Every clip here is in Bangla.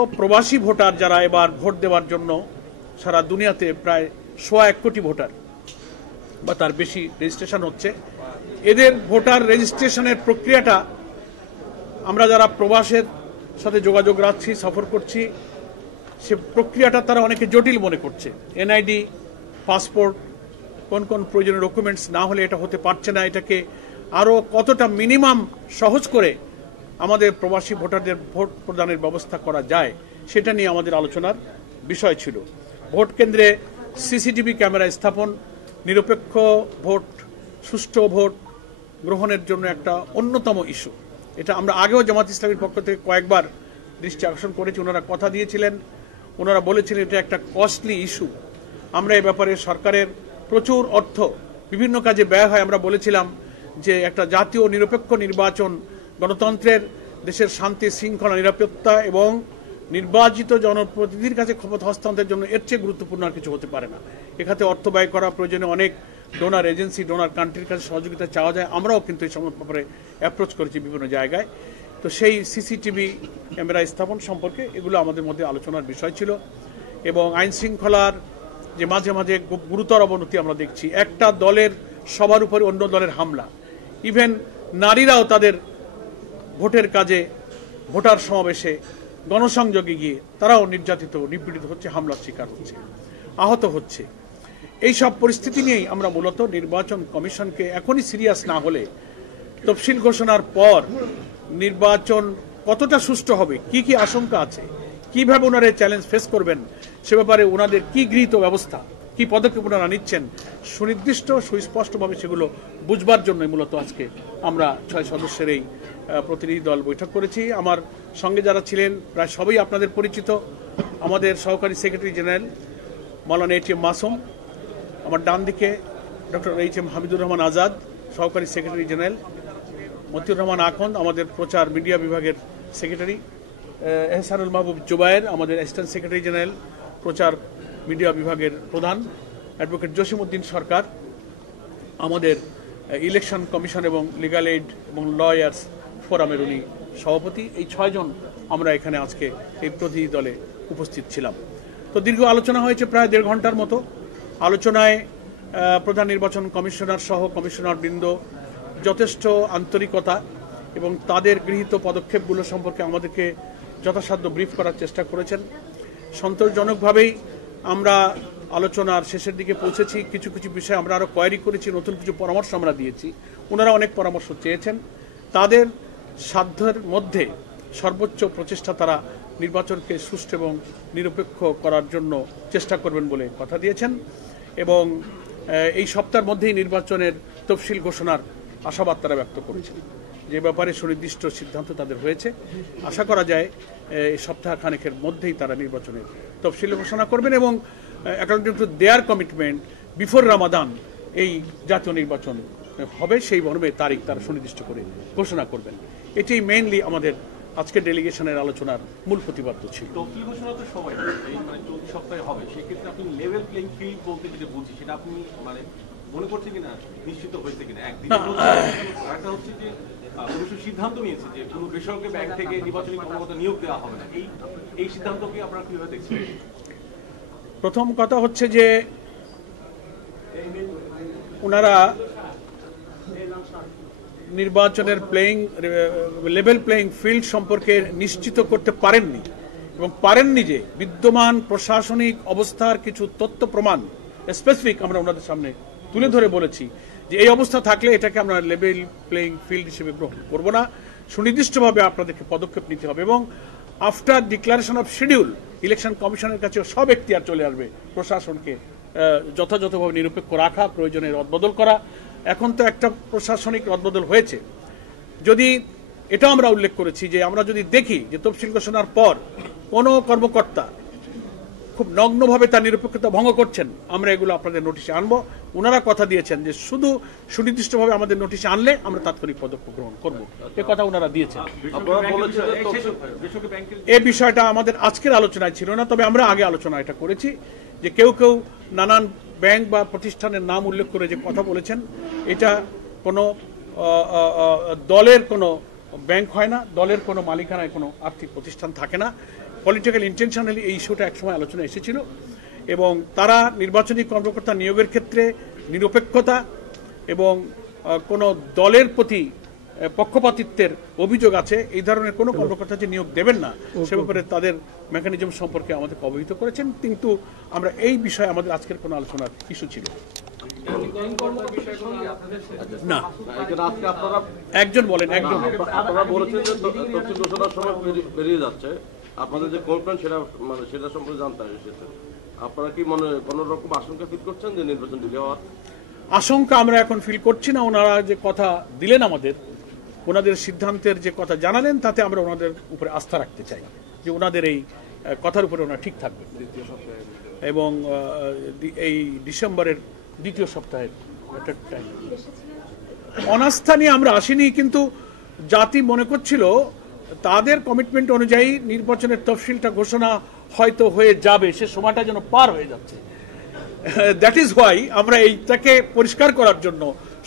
প্রবাসী ভোটার যারা এবার ভোট দেওয়ার জন্য সারা দুনিয়াতে প্রায় 1.25 কোটি ভোটার বা তার বেশি রেজিস্ট্রেশন হচ্ছে। এদের ভোটার রেজিস্ট্রেশনের প্রক্রিয়াটা আমরা যারা প্রবাসের সাথে যোগাযোগ রাখছি, সফর করছি, সে প্রক্রিয়াটা তারা অনেকে জটিল মনে করছে। এনআইডি, পাসপোর্ট, কোন কোন প্রয়োজনীয় ডকুমেন্টস না হলে এটা হতে পারছে না। এটাকে আরও কতটা মিনিমাম সহজ করে আমাদের প্রবাসী ভোটারদের ভোট প্রদানের ব্যবস্থা করা যায় সেটা নিয়ে আমাদের আলোচনার বিষয় ছিল। ভোট কেন্দ্রে সিসিটিভি ক্যামেরা স্থাপন, নিরপেক্ষ ভোট, সুষ্ঠু ভোট গ্রহণের জন্য একটা অন্যতম ইস্যু। এটা আমরা আগেও জামাত ইসলামীর পক্ষ থেকে কয়েকবার দৃষ্টি আকর্ষণ করেছি। ওনারা কথা দিয়েছিলেন, ওনারা বলেছিলেন এটা একটা কস্টলি ইস্যু। আমরা এ ব্যাপারে সরকারের প্রচুর অর্থ বিভিন্ন কাজে ব্যয় হয়। আমরা বলেছিলাম যে একটা জাতীয় নিরপেক্ষ নির্বাচন গণতন্ত্রের, দেশের শান্তি শৃঙ্খলা নিরাপত্তা এবং নির্বাচিত জনপ্রতিনিধির কাছে ক্ষমতা হস্তান্তরের জন্য এর চেয়ে গুরুত্বপূর্ণ আর কিছু হতে পারে না। এখানে অর্থ ব্যয় করা প্রয়োজনে অনেক ডোনার এজেন্সি, ডোনার কান্ট্রির কাছে সহযোগিতা চাওয়া যায়। আমরাও কিন্তু এই সমস্ত ব্যাপারে অ্যাপ্রোচ করেছি বিভিন্ন জায়গায়। তো সেই সিসিটিভি ক্যামেরা স্থাপন সম্পর্কে এগুলো আমাদের মধ্যে আলোচনার বিষয় ছিল। এবং আইন শৃঙ্খলার যে মাঝে মাঝে গুরুতর অবনতি আমরা দেখছি, একটা দলের সবার উপরে অন্য দলের হামলা, ইভেন নারীরাও তাদের ভোটের কাজে, ভোটার সমাবেশে, গণসংযোগে গিয়ে তারাও নির্যাতিত, নিপীড়িত হচ্ছে, হামলার শিকার হচ্ছে, আহত হচ্ছে। এই সব পরিস্থিতি নিয়েই আমরা মূলত নির্বাচন কমিশনকে এখনই সিরিয়াস না হলে তফসিল ঘোষণার পর নির্বাচন কতটা সুষ্ঠু হবে, কি কি আশঙ্কা আছে, কিভাবে ওনারা চ্যালেঞ্জ ফেস করবেন, সে ব্যাপারে ওনাদের কি গৃহীত ব্যবস্থা, কি পদক্ষেপ ওনারা নিচ্ছেন, সুনির্দিষ্ট সুস্পষ্টভাবে সেগুলো বুঝবার জন্যই মূলত আজকে আমরা 6 সদস্যের এই প্রতিনিধি দল বৈঠক করেছি। আমার সঙ্গে যারা ছিলেন প্রায় সবাই আপনাদের পরিচিত। আমাদের সহকারী সেক্রেটারি জেনারেল মাওলানা এটিএম মাসুম, আমার ডান দিকে ডক্টর এইচ.এম. হামিদুর রহমান আজাদ, সহকারী সেক্রেটারি জেনারেল, মতিউর রহমান আখন্দ, আমাদের প্রচার মিডিয়া বিভাগের সেক্রেটারি, এহসানুল মাহবুব জুবায়ের, আমাদের অ্যাসিস্ট্যান্ট সেক্রেটারি জেনারেল, প্রচার মিডিয়া বিভাগের প্রধান, অ্যাডভোকেট জসিমউদ্দিন সরকার, আমাদের ইলেকশন কমিশন এবং লিগ্যাল এইড এবং লয়ার্স ফোরামের উনি সভাপতি। এই 6 জন আমরা এখানে আজকে এই প্রতিনিধি দলে উপস্থিত ছিলাম। তো দীর্ঘ আলোচনা হয়েছে, প্রায় 1.5 ঘন্টার মতো। আলোচনায় প্রধান নির্বাচন কমিশনার সহ কমিশনার বৃন্দ যথেষ্ট আন্তরিকতা এবং তাদের গৃহীত পদক্ষেপগুলো সম্পর্কে আমাদেরকে যথাসাধ্য ব্রিফ করার চেষ্টা করেছেন। সন্তোষজনকভাবেই আমরা আলোচনার শেষের দিকে পৌঁছেছি। কিছু কিছু বিষয়ে আমরা আরও কোয়ারি করেছি, নতুন কিছু পরামর্শ আমরা দিয়েছি। ওনারা অনেক পরামর্শ চেয়েছেন। তাদের সাধ্যের মধ্যে সর্বোচ্চ প্রচেষ্টা তারা নির্বাচনকে সুষ্ঠু এবং নিরপেক্ষ করার জন্য চেষ্টা করবেন বলে কথা দিয়েছেন। এবং এই সপ্তাহের মধ্যেই নির্বাচনের তফসিল ঘোষণার আশাবাদ তারা ব্যক্ত করেছেন, যে ব্যাপারে সুনির্দিষ্ট সিদ্ধান্ত তাদের হয়েছে। আশা করা যায় এই সপ্তাহখানেকের মধ্যেই তারা নির্বাচনের তফসিল ঘোষণা করবেন এবং according to their commitment before Ramadan এই জাতীয় নির্বাচন হবে, সেই মর্মে তারিখ তারা সুনির্দিষ্ট করে ঘোষণা করবেন। এটাই মেইনলি আমাদের আজকে ডেলিগেশনের আলোচনার মূল প্রতিপাদ্য ছিল। তফসিল ঘোষণা তো সময় মানে চলতি সপ্তাহে হবে, সেক্ষেত্রে আপনি লেভেল প্লেইং ফিল্ড বলতে যেটা বুঝি সেটা আপনি মানে মনে করছেন কিনা, নিশ্চিত হয়েছে কিনা? একদিন একটা হচ্ছে যে অবশ্য সিদ্ধান্ত নিয়েছে যে কোনো বেসরকারি ব্যাংক থেকে নির্বাচনী কর্মকর্তা নিয়োগ দেওয়া হবে না, এই সিদ্ধান্তকে আপনারা কিভাবে দেখছেন? প্রথম কথা হচ্ছে যে ওনারা নির্বাচনের লেভেল প্লেইং ফিল্ড সম্পর্কে নিশ্চিত করতে পারেননি এবং পারেননি যে বিদ্যমান প্রশাসনিক অবস্থার কিছু তথ্য প্রমাণ স্পেসিফিক আমরা ওনাদের সামনে তুলে ধরে বলেছি যে এই অবস্থা থাকলে এটাকে আমরা লেভেল প্লেইং ফিল্ড হিসেবে গ্রহণ করব না, সুনির্দিষ্টভাবে আপনাদেরকে পদক্ষেপ নিতে হবে। এবং after declaration of schedule election কমিশনের কাছে সব এখতিয়ার চলে আসবে প্রশাসনকে যথাযথভাবে নিরপেক্ষ রাখা, প্রয়োজনে রদবদল করা। এখন তো একটা প্রশাসনিক রদবদল হয়েছে। যদি এটা আমরা উল্লেখ করেছি যে আমরা যদি দেখি যে তফসিল ঘোষণার পর কোনো কর্মকর্তা খুব নগ্নভাবে তার নিরপেক্ষতা ভঙ্গ করছেন, আমরা এগুলো আপনাদের নোটিশে আনবো। ওনারা কথা দিয়েছেন যে শুধু সুনির্দিষ্টভাবে আমাদের নোটিশে আনলে আমরা তাৎক্ষণিক পদক্ষেপ গ্রহণ করব, এ কথা ওনারা দিয়েছেন। এই বিষয়টা আমাদের আজকের আলোচনায় ছিল না, তবে আমরা আগে আলোচনা এটা করেছি যে কেউ কেউ নানান ব্যাংক বা প্রতিষ্ঠানের নাম উল্লেখ করে যে কথা বলেছেন, এটা কোনো দলের কোনো ব্যাংক হয় না, দলের কোনো মালিকানায় কোনো আর্থিক প্রতিষ্ঠান থাকে না। পলিটিক্যাল ইন্টেনশনালি এই ইস্যুটা একসময় আলোচনা এসেছিল এবং তারা নির্বাচনী কর্মকর্তা নিয়োগের ক্ষেত্রে নিরপেক্ষতা এবং কোনো দলের প্রতি পক্ষপাতিত্বের অভিযোগ আছে এই ধরনের কোনো কর্মকর্তা যে নিয়োগ দেবেন না সে ব্যাপারে তাদের মেকানিজম সম্পর্কে আমাদেরকে অবহিত করেছেন, কিন্তু আমরা এই বিষয়ে আমাদের আজকের কোনো আলোচনার ইস্যু ছিল না। একজন বলেন, একজন আপনারা বলেছেন যে তফসিল ঘোষণার সময় বেরিয়ে যাচ্ছে, আপনাদের যে কমপ্লেন সেটা সম্পর্কে জানতে এসেছেন। আপনারা কি কোনো রকম আশঙ্কা ফিল করছেন যে নির্বাচন ডিলে হওয়ার? আশঙ্কা আমরা এখন ফিল করছি না। ওনারা যে কথা দিলেন আমাদের, ওনাদের সিদ্ধান্তের যে কথা জানালেন, তাতে আমরা ওনাদের উপরে আস্থা রাখতে চাই যে ওনাদের এই কথার উপরে ওনারা ঠিক থাকবে এবং এই ডিসেম্বরের দ্বিতীয় সপ্তাহের অনাস্থা নিয়ে আমরা আসিনি, কিন্তু জাতি মনে করছিল তাদের কমিটমেন্ট অনুযায়ী নির্বাচনের তফসিলটা ঘোষণা হয়তো হয়ে যাবে, সে সময়টা যেন পার হয়ে যাচ্ছে। দ্যাট ইজ হোয়াই আমরা এইটাকে পরিষ্কার করার জন্য,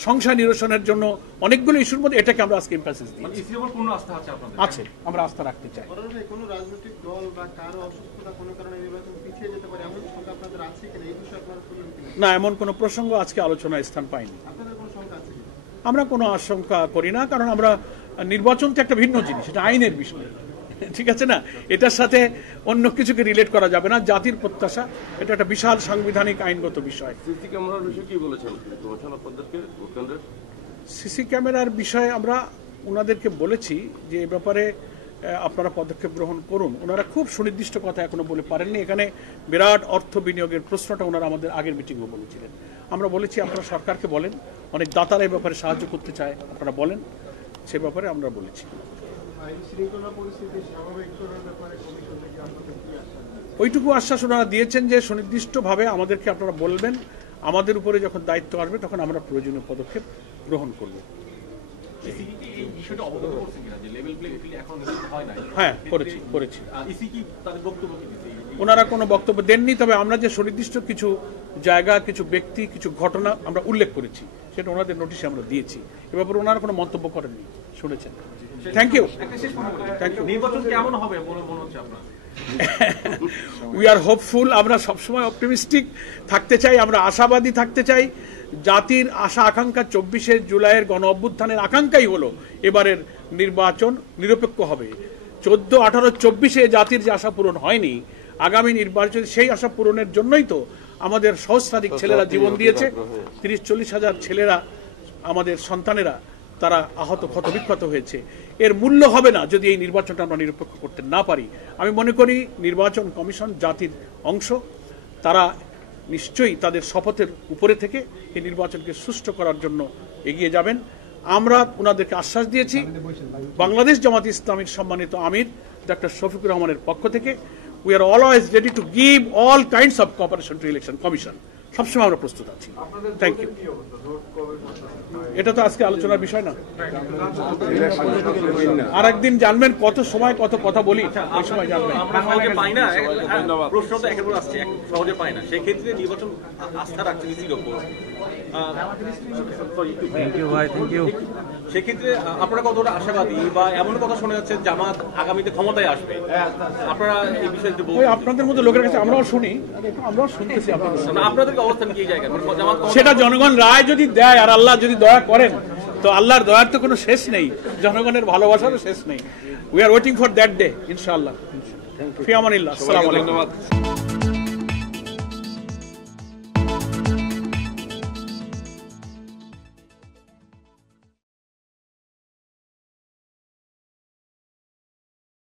সংশয় নিরসনের জন্য অনেকগুলো ইস্যুর মধ্যে এটাকে আমরা আজকে এমফাসিস দিয়েছি। আছে, আমরা আস্থা রাখতে চাই। কোনো রাজনৈতিক দল বা কারো অসুস্থতা কোনো কারণে নির্বাচন পিছিয়ে যেতে পারে এমন শঙ্কা আপনাদের আছে কিনা, এই বিষয়ে আপনারা বললেন কিনা? না, এমন কোনো প্রসঙ্গ আজকে আলোচনায় স্থান পায়নি। আপনাদের কোনো শঙ্কা আছে কিনা? আমরা কোনো আশঙ্কা করি না, কারণ আমরা নির্বাচন তো একটা ভিন্ন জিনিস, এটা আইনের বিষয়, ঠিক আছে না? এটার সাথে অন্য কিছুকে রিলেট করা যাবে না। জাতির প্রত্যাশা, এটা একটা বিশাল সাংবিধানিক আইনগত বিষয়। সিসি ক্যামেরার বিষয়ে কি বলেছেন কমিশন আপনাদেরকে? সিসি ক্যামেরার বিষয়ে আমরা ওনাদেরকে বলেছি যে এ ব্যাপারে আপনারা পদক্ষেপ গ্রহণ করুন। ওনারা খুব সুনির্দিষ্ট কথা এখনো বলে পারেননি। এখানে বিরাট অর্থ বিনিয়োগের প্রশ্নটা ওনারা আমাদের আগের মিটিংও বলেছিলেন। আমরা বলেছি আপনারা সরকারকে বলেন, অনেক দাতারা এই ব্যাপারে সাহায্য করতে চায়, আপনারা বলেন, সে ব্যাপারে আমরা বলেছি। ওইটুকু আশ্বাস ওনারা দিয়েছেন যে সুনির্দিষ্টভাবে আমাদেরকে আপনারা বলবেন, আমাদের উপরে যখন দায়িত্ব আসবে তখন আমরা প্রয়োজনীয় পদক্ষেপ গ্রহণ করব। হ্যাঁ, করেছি। ওনারা কোনো বক্তব্য দেননি, তবে আমরা যে সুনির্দিষ্ট কিছু জায়গা, কিছু ব্যক্তি, কিছু ঘটনা আমরা উল্লেখ করেছি, সেটা ওনাদের নোটিশে আমরা দিয়েছি। এ ব্যাপারে ওনারা কোনো মন্তব্য করেননি, শুনেছেন। Thank you. নির্বাচন কেমন হবে মনে হচ্ছে আপনার? We are hopeful. আমরা সবসময় অপটিমিস্টিক থাকতে চাই, আমরা আশাবাদী থাকতে চাই। জাতির আশা আকাঙ্ক্ষা 24শে জুলাইয়ের গণ অভ্যুত্থানের আকাঙ্ক্ষাই হলো এবারের নির্বাচন নিরপেক্ষ হবে। 14, 18, 24-এ জাতির যে আশা পূরণ হয়নি, আগামী নির্বাচন সেই আশা পূরণের জন্যই তো আমাদের সহস্রাধিক ছেলেরা জীবন দিয়েছে। 30-40 হাজার ছেলেরা, আমাদের সন্তানেরা, তারা আহত ক্ষতবিক্ষত হয়েছে। এর মূল্য হবে না যদি এই নির্বাচনটা আমরা নিরপেক্ষ করতে না পারি। আমি মনে করি নির্বাচন কমিশন জাতির অংশ, তারা নিশ্চয়ই তাদের শপথের উপরে থেকে এই নির্বাচনকে সুষ্ঠু করার জন্য এগিয়ে যাবেন। আমরা ওনাদেরকে আশ্বাস দিয়েছি। বাংলাদেশ জামাত ইসলামীর সম্মানিত আমির ডক্টর শফিকুর রহমানের পক্ষ থেকে we are always ready to give all kinds of cooperation to election commission. সবসময় আমরা প্রস্তুত আছি। Thank you. এটা তো আজকে আলোচনার বিষয় না, আর একদিন জানবেন কত সময় কত কথা বলি, ওই সময় জানবেন। আমরা সহজে পাই না, প্রশ্ন তো একেবারে আসছে, সহজে পাই না। সেক্ষেত্রে নির্বাচন আস্থা রাখছে ইসির ওপর। সেক্ষেত্রে আপনারা কতটা আশাবাদী, বা এমন কথা শোনা যাচ্ছে জামাত আগামীতে ক্ষমতায় আসবে, আপনারা এই বিষয়ে আপনাদের মতো লোকের কাছে আমরাও শুনি, আমরাও শুনতেছি। আপনাদের অবস্থান কি জায়গায়? সেটা জনগণ রায় যদি দেয় আর আল্লাহ যদি দয়া করেন, তো আল্লাহর দয়ার তো কোনো শেষ নেই, জনগণের ভালোবাসারও শেষ নেই। We are waiting for that day, ইনশাআল্লাহ। ফি আমানিল্লাহ। আসসালামু আলাইকুম।